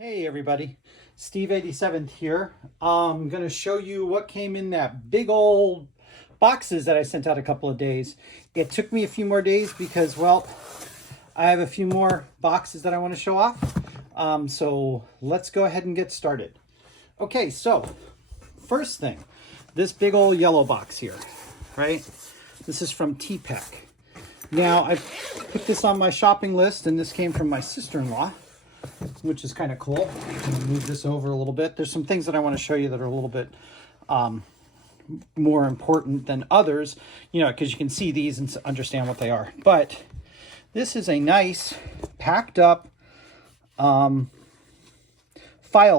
Hey everybody, Steve 87th here. I'm going to show you what came in that big old boxes that I sent out a couple of days. It took me a few more days because, well, I have a few more boxes that I want to show off. So let's go ahead and get started. Okay, so first thing, this big old yellow box here, right? This is from T-Peck. Now, I put this on my shopping list, and this came from my sister-in-law, which is kind of cool. I'm going to move this over a little bit. There's some things that I want to show you that are a little bit more important than others, you know, because you can see these and understand what they are. But this is a nice packed up file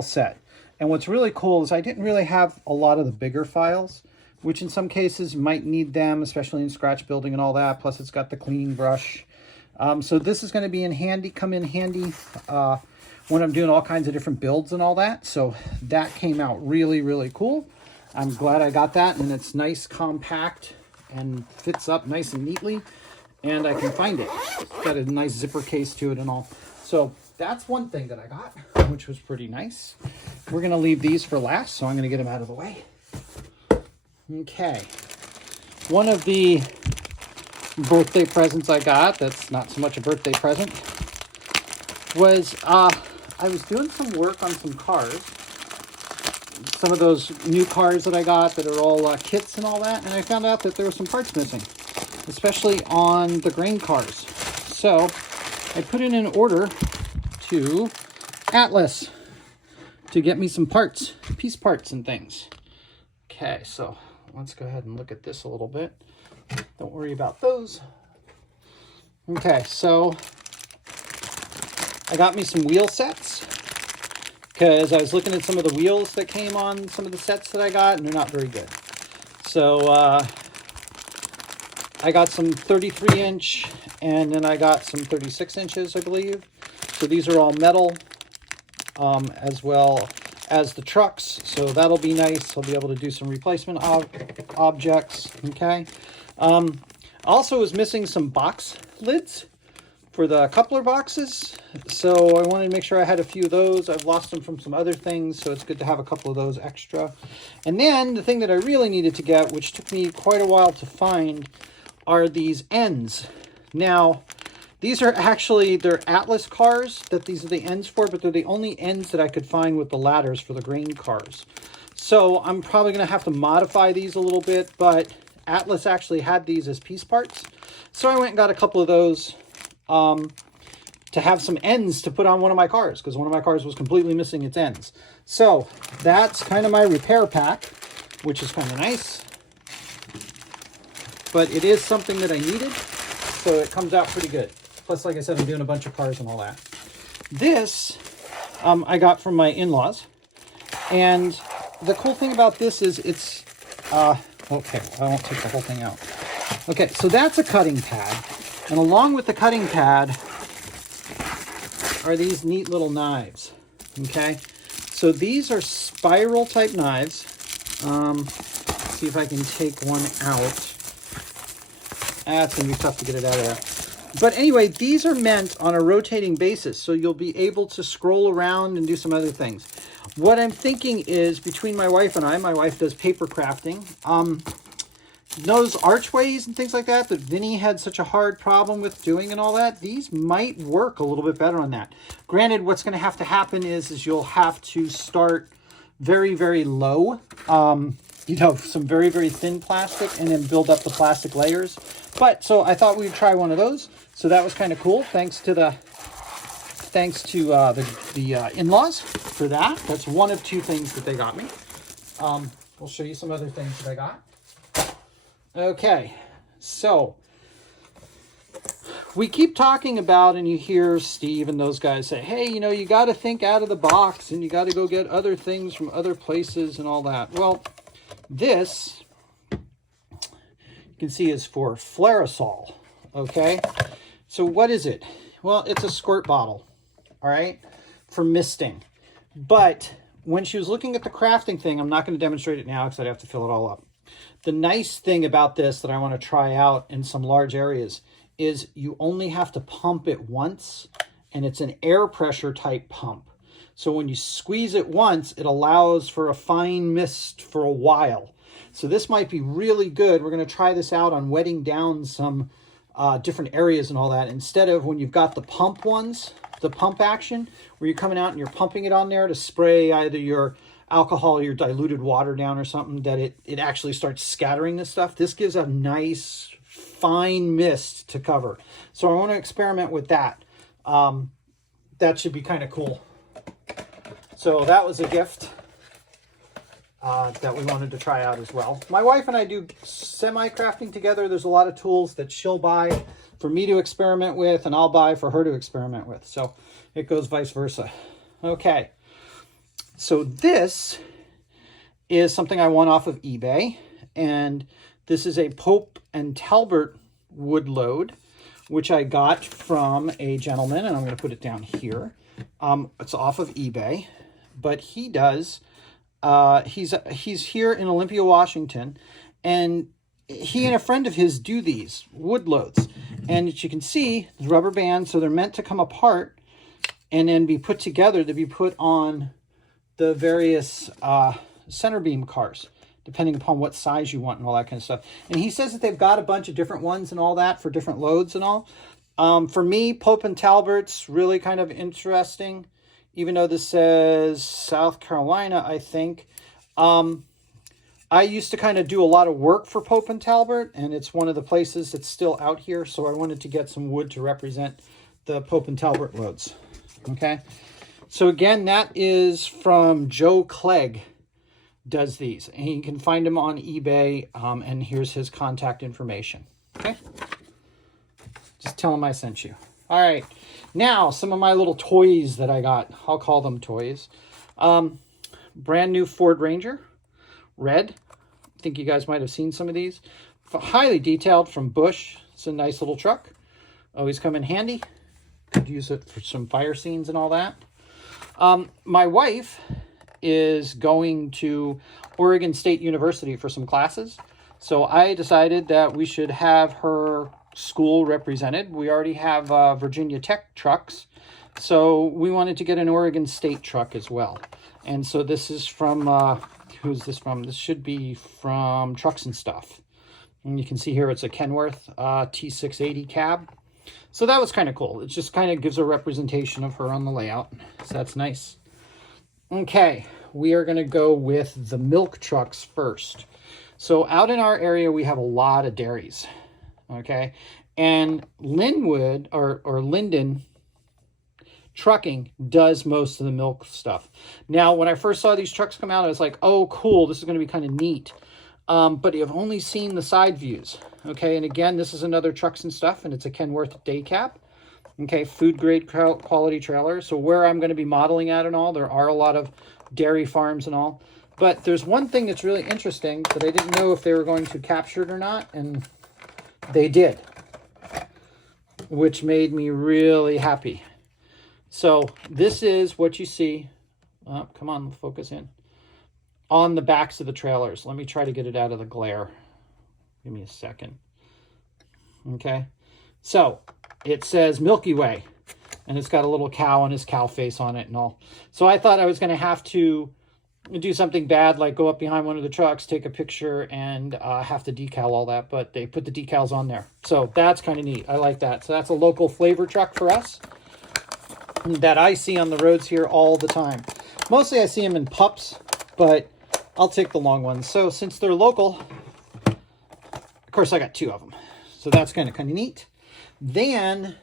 set. And what's really cool is I didn't really have a lot of the bigger files, which in some cases you might need them, especially in scratch building and all that. Plus it's got the cleaning brush. So this is going to be come in handy when I'm doing all kinds of different builds and all that. So that came out really, really cool. I'm glad I got that, and it's nice, compact, and fits up nice and neatly, and I can find it. It's got a nice zipper case to it and all. So that's one thing that I got, which was pretty nice. We're going to leave these for last, so I'm going to get them out of the way. Okay. One of the birthday presents I got, that's not so much a birthday present, was I was doing some work on some cars, some of those new cars that I got that are all kits and all that, and I found out that there were some parts missing, especially on the grain cars. So I put in an order to Atlas to get me some parts, piece parts and things. Okay, so let's go ahead and look at this a little bit. Don't worry about those. Okay, so I got me some wheel sets because I was looking at some of the wheels that came on some of the sets that I got, and they're not very good. So I got some 33-inch, and then I got some 36 inches, I believe. So these are all metal, as well as the trucks. So that'll be nice. I'll be able to do some replacement objects. Okay. Also was missing some box lids for the coupler boxes, so I wanted to make sure I had a few of those. I've lost them from some other things, so it's good to have a couple of those extra. And then the thing that I really needed to get, which took me quite a while to find, are these ends. Now, these are actually, they're Atlas cars that these are the ends for, but they're the only ends that I could find with the ladders for the grain cars. So I'm probably going to have to modify these a little bit, but Atlas actually had these as piece parts. So I went and got a couple of those to have some ends to put on one of my cars, because one of my cars was completely missing its ends. So that's kind of my repair pack, which is kind of nice. But it is something that I needed, so it comes out pretty good. Plus, like I said, I'm doing a bunch of cars and all that. This I got from my in-laws. And the cool thing about this is it's... okay, I won't take the whole thing out. Okay, so that's a cutting pad. And along with the cutting pad are these neat little knives. Okay, so these are spiral type knives. See if I can take one out. It's going to be tough to get it out of there. But anyway, these are meant on a rotating basis, so you'll be able to scroll around and do some other things. What I'm thinking is, between my wife and I, my wife does paper crafting, those archways and things like that Vinny had such a hard problem with doing and all that, these might work a little bit better on that. Granted, what's going to happen is you'll have to start very, very low, you know, some very, very thin plastic, and then build up the plastic layers. But so I thought we'd try one of those. So that was kind of cool. Thanks to the in-laws for that. That's one of two things that they got me. We'll show you some other things that I got. Okay, so we keep talking about, and you hear Steve and those guys say, hey, you know, you got to think out of the box and you got to go get other things from other places and all that. Well, this, you can see, is for Flairosol, okay? So what is it? Well, it's a squirt bottle, all right, for misting. But when she was looking at the crafting thing, I'm not going to demonstrate it now because I'd have to fill it all up. The nice thing about this that I want to try out in some large areas is you only have to pump it once, and it's an air pressure type pump. So when you squeeze it once, it allows for a fine mist for a while. So this might be really good. We're going to try this out on wetting down some different areas and all that. Instead of when you've got the pump ones, the pump action, where you're coming out and you're pumping it on there to spray either your alcohol or your diluted water down or something, that it actually starts scattering this stuff. This gives a nice fine mist to cover. So I want to experiment with that. That should be kind of cool. So that was a gift that we wanted to try out as well. My wife and I do semi-crafting together. There's a lot of tools that she'll buy for me to experiment with, and I'll buy for her to experiment with. So it goes vice versa. Okay. So this is something I won off of eBay, and this is a Pope and Talbot wood load, which I got from a gentleman, and I'm going to put it down here. It's off of eBay, but he does. He's here in Olympia, Washington, and he and a friend of his do these wood loads. And as you can see, the rubber bands, so they're meant to come apart and then be put together to be put on the various center beam cars, depending upon what size you want and all that kind of stuff. And he says that they've got a bunch of different ones and all that for different loads and all. For me, Pope and Talbot's really kind of interesting, even though this says South Carolina, I think. I used to kind of do a lot of work for Pope and Talbot, and it's one of the places that's still out here, so I wanted to get some wood to represent the Pope and Talbot loads. Okay. So again, that is from Joe Clegg, does these. And you can find him on eBay, and here's his contact information. Okay? Just tell him I sent you. All right. Now, some of my little toys that I got. I'll call them toys. Brand new Ford Ranger, red. I think you guys might have seen some of these. Highly detailed from Bush. It's a nice little truck. Always come in handy. Could use it for some fire scenes and all that. My wife is going to Oregon State University for some classes. So I decided that we should have her school represented. We already have Virginia Tech trucks. So we wanted to get an Oregon State truck as well. And so this is from, who's this from? This should be from Trucks and Stuff. And you can see here it's a Kenworth T680 cab. So that was kind of cool. It just kind of gives a representation of her on the layout. So that's nice. Okay, we are going to go with the milk trucks first. So out in our area, we have a lot of dairies. Okay, and Linwood or Linden Trucking does most of the milk stuff. Now, when I first saw these trucks come out, I was like, oh, cool, this is going to be kind of neat. But you've only seen the side views. Okay, and again, this is another Trucks and Stuff, and it's a Kenworth day cab. Okay, food grade quality trailer. So where I'm going to be modeling at and all, there are a lot of dairy farms and all. But there's one thing that's really interesting that I didn't know if they were going to capture it or not, and they did, which made me really happy. So this is what you see. Oh, come on, focus in. On the backs of the trailers. Let me try to get it out of the glare. Give me a second. Okay. So it says Milky Way, and it's got a little cow and his cow face on it and all. So I thought I was going to have to do something bad, like go up behind one of the trucks, take a picture, and have to decal all that. But they put the decals on there. So that's kind of neat. I like that. So that's a local flavor truck for us that I see on the roads here all the time. Mostly I see them in pups, but I'll take the long ones. So since they're local, of course I got 2 of them. So that's kind of neat. Then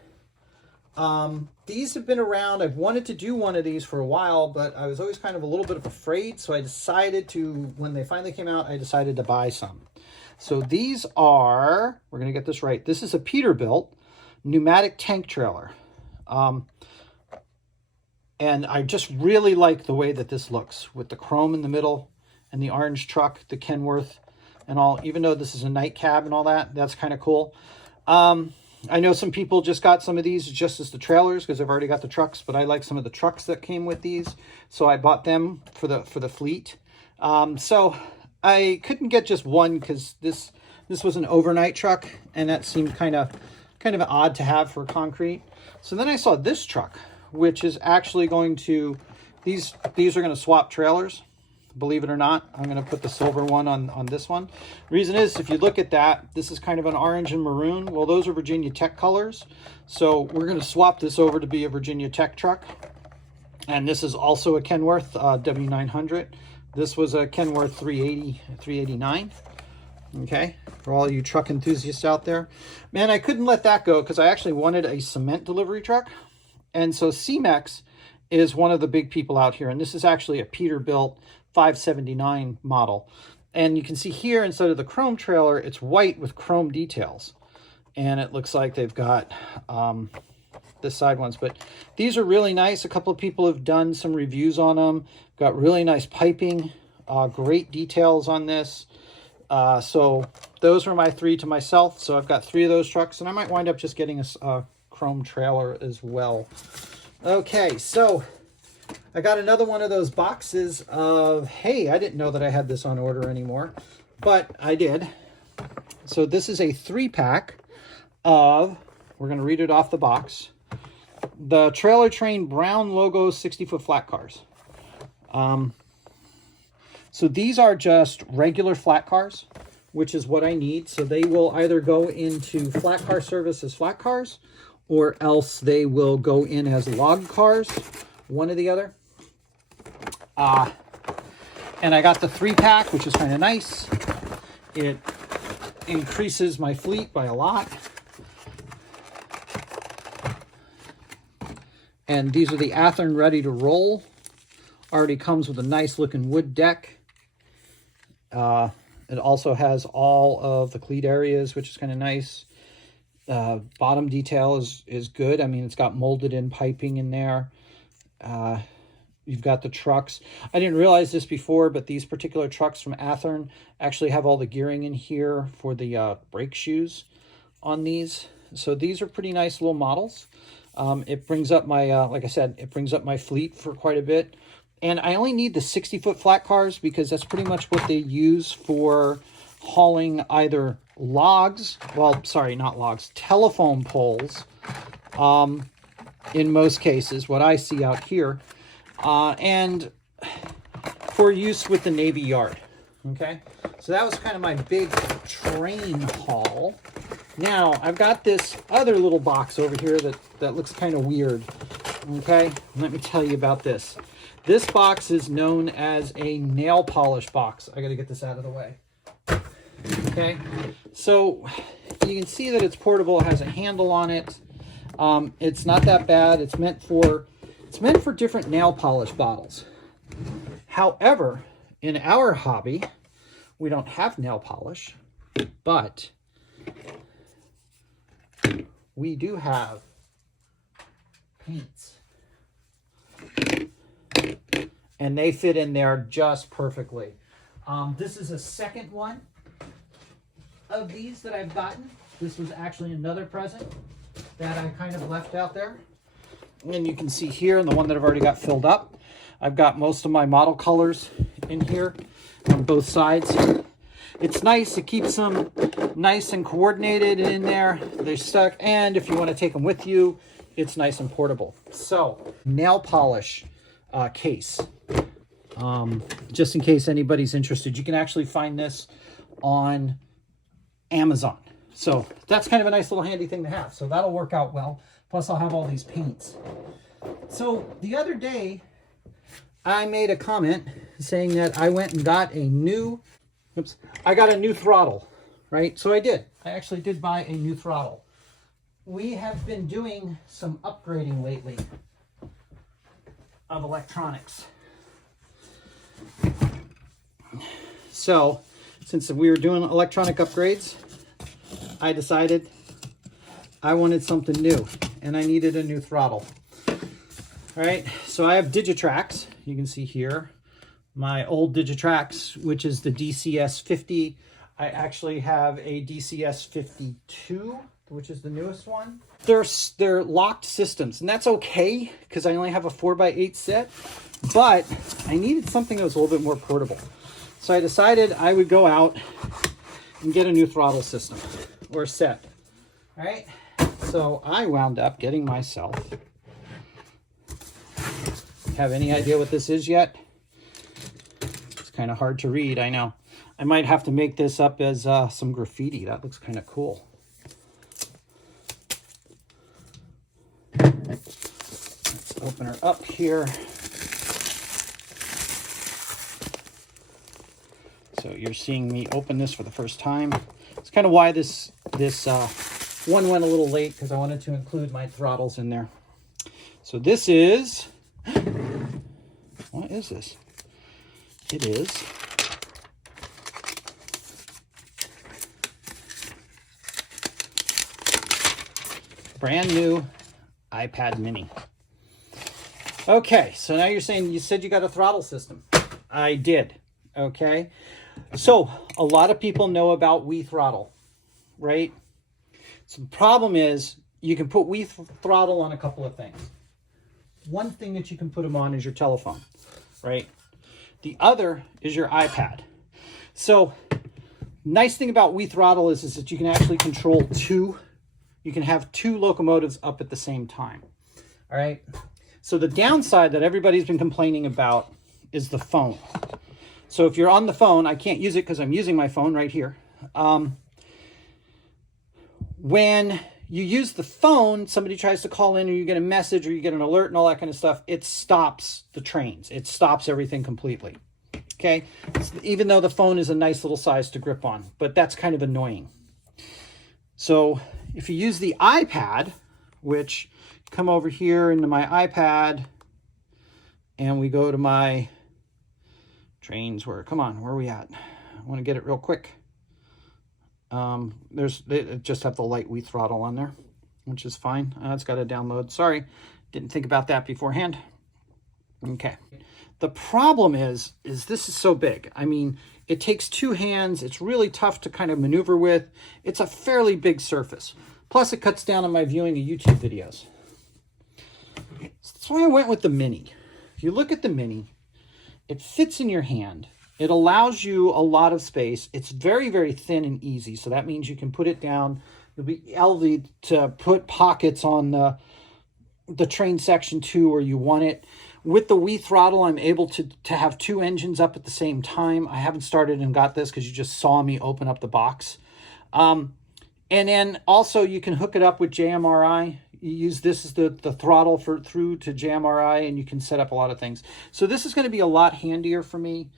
these have been around. I've wanted to do one of these for a while, but I was always kind of a little bit afraid. So I decided to, when they finally came out, I decided to buy some. So these are, we're going to get this right. This is a Peterbilt pneumatic tank trailer. And I just really like the way that this looks with the chrome in the middle and the orange truck, the Kenworth and all. Even though this is a night cab and all that, that's kind of cool. I know some people just got some of these just as the trailers because I've already got the trucks, but I like some of the trucks that came with these, so I bought them for the fleet. So I couldn't get just one because this was an overnight truck, and that seemed kind of odd to have for concrete. So then I saw this truck, which is actually going to, these are going to swap trailers. Believe it or not, I'm going to put the silver one on this one. Reason is, if you look at that, this is kind of an orange and maroon. Well, those are Virginia Tech colors. So we're going to swap this over to be a Virginia Tech truck. And this is also a Kenworth W900. This was a Kenworth 389. Okay, for all you truck enthusiasts out there. Man, I couldn't let that go because I actually wanted a cement delivery truck. And so CEMEX is one of the big people out here. And this is actually a Peterbilt 579 model. And you can see here, instead of the chrome trailer, it's white with chrome details. And it looks like they've got the side ones. But these are really nice. A couple of people have done some reviews on them. Got really nice piping, great details on this. So those were my 3 to myself. So I've got 3 of those trucks. And I might wind up just getting a chrome trailer as well. Okay, so I got another one of those boxes of, hey, I didn't know that I had this on order anymore, but I did. So this is a 3-pack of, we're going to read it off the box, the Trailer Train brown logo 60-foot flat cars. So these are just regular flat cars, which is what I need. So they will either go into flat car service as flat cars, or else they will go in as log cars, one or the other. And I got the 3-pack, which is kind of nice. It increases my fleet by a lot. And these are the Athearn ready to roll. Already comes with a nice looking wood deck. It also has all of the cleat areas, which is kind of nice. Bottom detail is good. I mean, it's got molded in piping in there. You've got the trucks. I didn't realize this before, but these particular trucks from Athearn actually have all the gearing in here for the brake shoes on these. So these are pretty nice little models. It brings up my, like I said, it brings up my fleet for quite a bit. And I only need the 60-foot flat cars because that's pretty much what they use for hauling either logs, well, sorry, not logs, telephone poles, in most cases, what I see out here, and for use with the Navy Yard. Okay, so that was kind of my big train haul. Now, I've got this other little box over here that looks kind of weird. Okay, let me tell you about this. This box is known as a nail polish box. I got to get this out of the way. Okay, so you can see that it's portable. It has a handle on it. It's not that bad. It's meant for different nail polish bottles. However, in our hobby, we don't have nail polish, but we do have paints. And they fit in there just perfectly. This is a second one of these that I've gotten. This was actually another present that I kind of left out there. And you can see here, and the one that I've already got filled up, I've got most of my model colors in here on both sides. It's nice. It keeps them nice and coordinated in there. They're stuck. And if you want to take them with you, it's nice and portable. So, nail polish case. just in case anybody's interested. You can actually find this on Amazon. So that's kind of a nice little handy thing to have. So that'll work out well. Plus I'll have all these paints. So the other day I made a comment saying that I went and got a new, I got a new throttle, right? So I did. I actually did buy a new throttle. We have been doing some upgrading lately of electronics. So since we were doing electronic upgrades, I decided I wanted something new and I needed a new throttle. All right, so I have Digitrax. You can see here my old Digitrax, which is the DCS 50. I actually have a DCS 52, which is the newest one. They're locked systems, and that's okay because I only have a 4x8 set, but I needed something that was a little bit more portable. So I decided I would go out and get a new throttle system or set. All right, so I wound up getting myself, have any idea what this is yet? It's kind of hard to read, I know. I might have to make this up as some graffiti. That looks kind of cool. Let's open her up here. So you're seeing me open this for the first time. It's kind of why this one went a little late, because I wanted to include my throttles in there. So this is, what is this? It is brand new iPad mini. Okay, so now you're saying, you said you got a throttle system. I did. Okay, so a lot of people know about Wii Throttle, right? So the problem is you can put Wii Throttle on a couple of things. One thing that you can put them on is your telephone, right? The other is your iPad. So nice thing about Wii Throttle is that you can actually control two. You can have two locomotives up at the same time. All right. So the downside that everybody's been complaining about is the phone. So if you're on the phone, I can't use it because I'm using my phone right here. When you use the phone, somebody tries to call in or you get a message or you get an alert and all that kind of stuff, it stops the trains. It stops everything completely. Okay. Even though the phone is a nice little size to grip on, but that's kind of annoying. So if you use the iPad, which come over here into my iPad and we go to my trains, where, come on, where are we at? I want to get it real quick. They just have the light Wii Throttle on there, which is fine. It's got a download. Sorry, didn't think about that beforehand. Okay. The problem is this is so big. I mean, it takes two hands. It's really tough to kind of maneuver with. It's a fairly big surface. Plus, it cuts down on my viewing of YouTube videos. That's why I went with the Mini. If you look at the Mini, it fits in your hand. It allows you a lot of space. It's very, very thin and easy. So that means you can put it down. You'll be able to put pockets on the train section too, where you want it. With the Wii Throttle, I'm able to have two engines up at the same time. I haven't started and got this because you just saw me open up the box. And then also you can hook it up with JMRI. You use this as the throttle through to JMRI, and you can set up a lot of things. So this is going to be a lot handier for me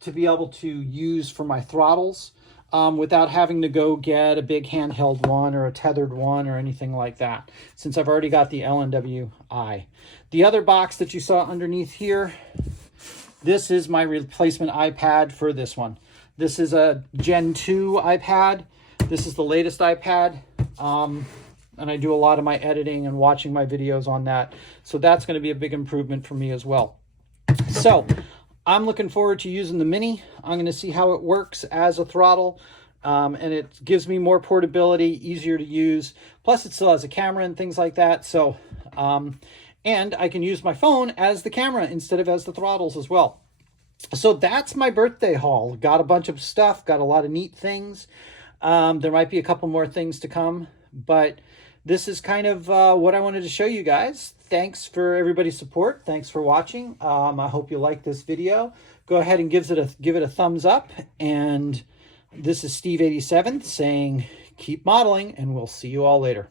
to be able to use for my throttles without having to go get a big handheld one or a tethered one or anything like that, since I've already got the LNWI. The other box that you saw underneath here, this is my replacement iPad for this one. This is a Gen 2 iPad. This is the latest iPad. And I do a lot of my editing and watching my videos on that. So that's going to be a big improvement for me as well. So I'm looking forward to using the Mini. I'm going to see how it works as a throttle. And it gives me more portability, easier to use. Plus it still has a camera and things like that. So, and I can use my phone as the camera instead of as the throttles as well. So that's my birthday haul. Got a bunch of stuff, got a lot of neat things. There might be a couple more things to come, but this is kind of what I wanted to show you guys. Thanks for everybody's support. Thanks for watching. I hope you like this video. Go ahead and give it a thumbs up. And this is Steve 87 saying, keep modeling, and we'll see you all later.